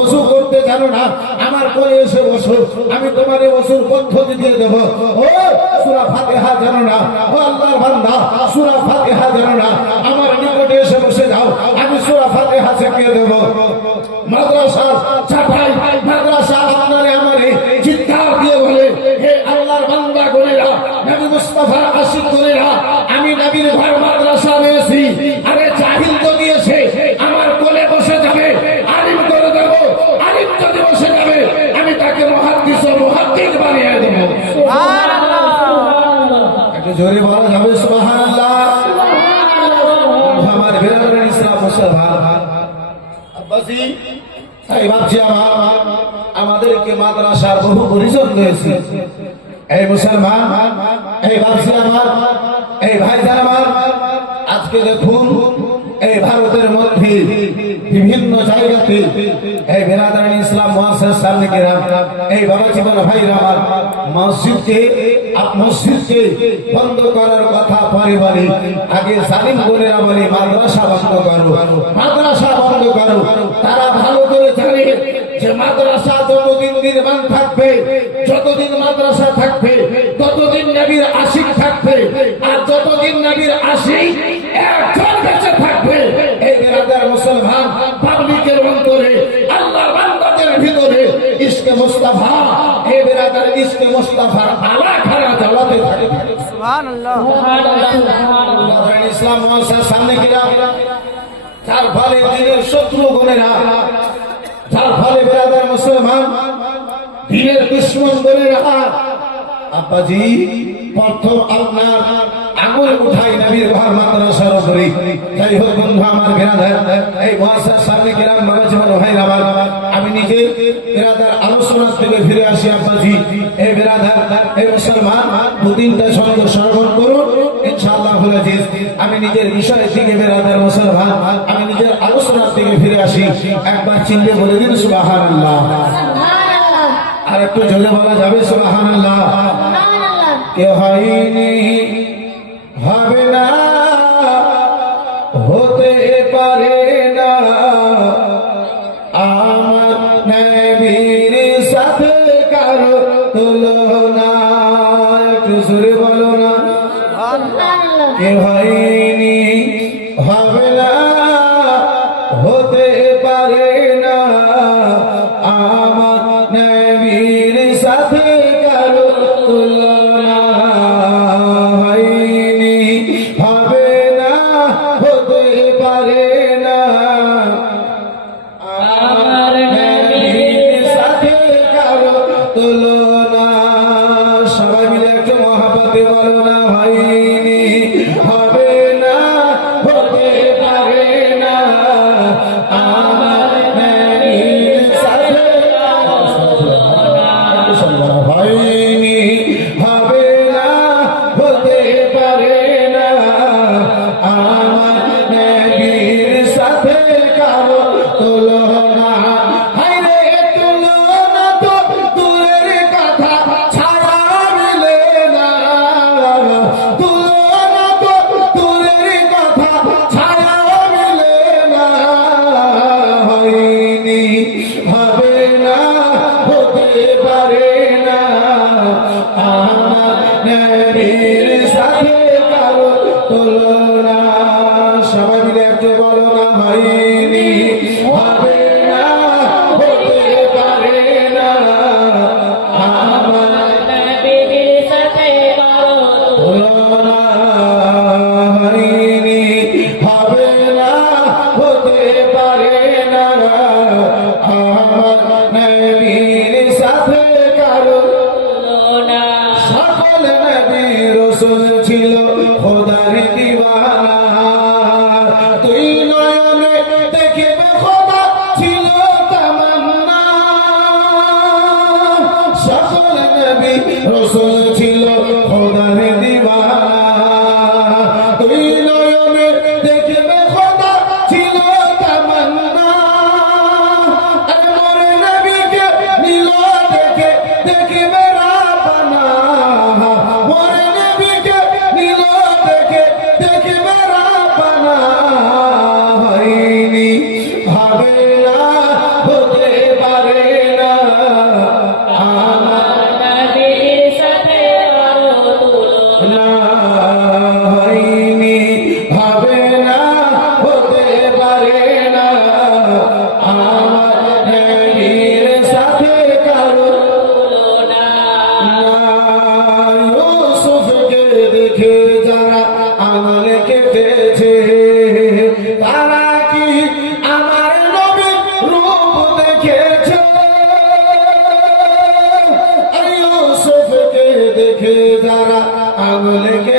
Osu করতে জানো না, আমার কোলে এসে বসো, আমি তোমার ওসুর পদ্ধতি দিয়ে দেব। ও, সুরা ফাতেহা জানো না, ও আল্লাহর বান্দা, সুরা ফাতেহা জানো না, আমার নিকটে এসে বসে যাও, আমি সুরা ফাতেহা শিখিয়ে দেব। মাদ্রাসা ছাপাই জোরে বলা যাবে, সুবহানাল্লাহ। আমার বিরাদরের ইসলাম মুসলমান আব্বাসি তাই ভাবছি আমার, আমাদেরকে মাদ্রাসার বহু পরিজন রয়েছে। এই মুসলমান, এই ভাবছি আমার, এই ভাইজান আমার, আজকে দেখুন, এই ভারতের মধ্যে বিভিন্ন জায়গাতে এই বেরাদারান ইসলাম মহাসের সামনে গেলাম এই বাবা জীবন ভাইরা আমার মসজিদকে মসজিদকে বন্ধ করার কথা পরে বলে। আগে সালিম বোনেরা বলে, মাদ্রাসা বন্ধ করো। মাদ্রাসা বন্ধ করো। তারা ভালো করে জানে যে মাদ্রাসা যতদিন নির্মাণ থাকবে, যতদিন মাদ্রাসা থাকবে, ততদিন নবীর আশিক ইসকে মুস্তাফা এই বেরাদার ইসকে মুস্তাফার আলা খারা জ্বালাতে থাকে। সুবহানাল্লাহ। নারায়ণ ইসলাম মহাশয়ের সামনে গিরা যার ফলে দিনের শত্রু বোনেরা যার ফলে বেরাদার মুসলমান দিনের দুশ্মন বোনেরা আব্বাজি প্রথম আপনার আঙুল উঠাই নবীর ঘর মাদ্রাসার উপরে। যাই হোক বন্ধু আমার বেরাদার এই মহাশয়ের সামনে গেলাম বাবা জীবন ভাই আমার নিজে বেরাদার আলোচনার থেকে ফিরে আসি আব্বাজি। এই বেরাদার এই মুসলমান দুদিনটা সঙ্গে শ্রবণ করুন ইনশাআল্লাহ আজিজ। আমি নিজের বিষয়ের দিকে বেরাদার মুসলমান আমি নিজের আলোচনার দিকে ফিরে আসি। একবার চিনতে বলে দিন সুবহানাল্লাহ। আর একটু জোরে বলা যাবে সুবহানাল্লাহ। কে হয়নি? হবে না। হয়নি। হবে না পারে না। আমার নবীর সাথে কারও তুলনা হয়নি। হবে না হতে পারে না। আমার নবীর সাথে কারও তুলনা। সবাই মিলে একটু মহাপতি বলো। সকল নবী রসুল ছিল খোদার দিওয়ানা। তুই নয়নে দেখে যারা আমাকে পেয়েছে তারা কি আমার নবীর রূপ দেখেছে? দেখে যারা আমাকে